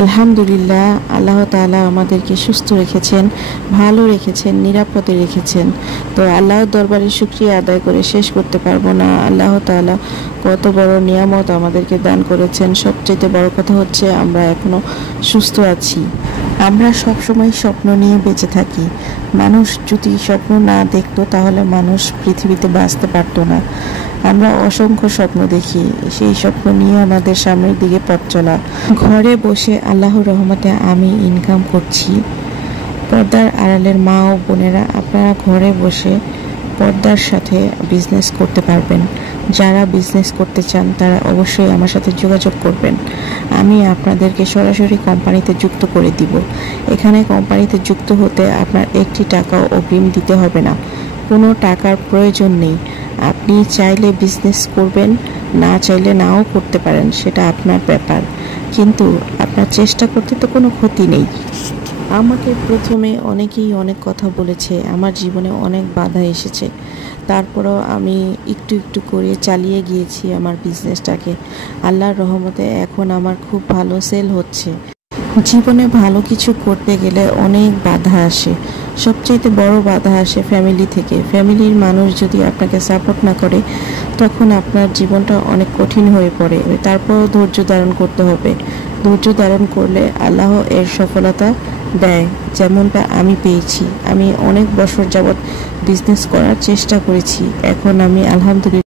আলহামদুলিল্লাহ, আল্লাহ তাআলা আমাদেরকে সুস্থ রেখেছেন, ভালো রেখেছেন, নিরাপদে রেখেছেন। তো আল্লাহর দরবারে শুকরিয়া আদায় করে শেষ করতে পারবো না। আল্লাহ তাআলা কত বড় নিয়ামত আমাদেরকে দান করেছেন। সবচেয়ে বড় কথা হচ্ছে আমরা এখনো সুস্থ আছি। আমরা সবসময় স্বপ্ন নিয়ে বেঁচে থাকি। মানুষ যদি স্বপ্ন না দেখতো তাহলে মানুষ পৃথিবীতে বাঁচতে পারতো না। আমরা অসংখ্য স্বপ্ন দেখি, সেই স্বপ্ন নিয়ে আমাদের সামনের দিকে পথ চলা। ঘরে বসে আল্লাহর রহমতে আমি ইনকাম করছি। পর্দার আড়ালের মা ও বোনেরা, আপনারা ঘরে বসে পর্দার সাথে বিজনেস করতে পারবেন। যারা বিজনেস করতে চান তারা অবশ্যই আমার সাথে যোগাযোগ করবেন। আমি আপনাদেরকে সরাসরি কোম্পানিতে যুক্ত করে দিব। এখানে কোম্পানিতে যুক্ত হতে আপনার একটি টাকাও অগ্রিম দিতে হবে না, কোনো টাকার প্রয়োজন নেই। আপনি চাইলে বিজনেস করবেন, না চাইলে নাও করতে পারেন, সেটা আপনার ব্যাপার, কিন্তু আপনার চেষ্টা করতে তো কোনো ক্ষতি নেই। আমাকে প্রথমে অনেকেই অনেক কথা বলেছে, আমার জীবনে অনেক বাধা এসেছে, তারপরেও আমি একটু একটু করে চালিয়ে গিয়েছি আমার বিজনেসটাকে। আল্লাহর রহমতে এখন আমার খুব ভালো সেল হচ্ছে। জীবনে ভালো কিছু করতে গেলে অনেক বাধা আসে। সবচেয়ে বড় বাধা আসে ফ্যামিলি থেকে। ফ্যামিলির মানুষ যদি আপনাকে সাপোর্ট না করে তখন আপনার জীবনটা অনেক কঠিন হয়ে পড়ে। তারপরও ধৈর্য ধারণ করতে হবে। ধৈর্য ধারণ করলে আল্লাহ এর সফলতা দেয়, যেমনটা আমি পেয়েছি। আমি অনেক বছর যাবৎ বিজনেস করার চেষ্টা করেছি, এখন আমি আলহামদুলিল্লাহ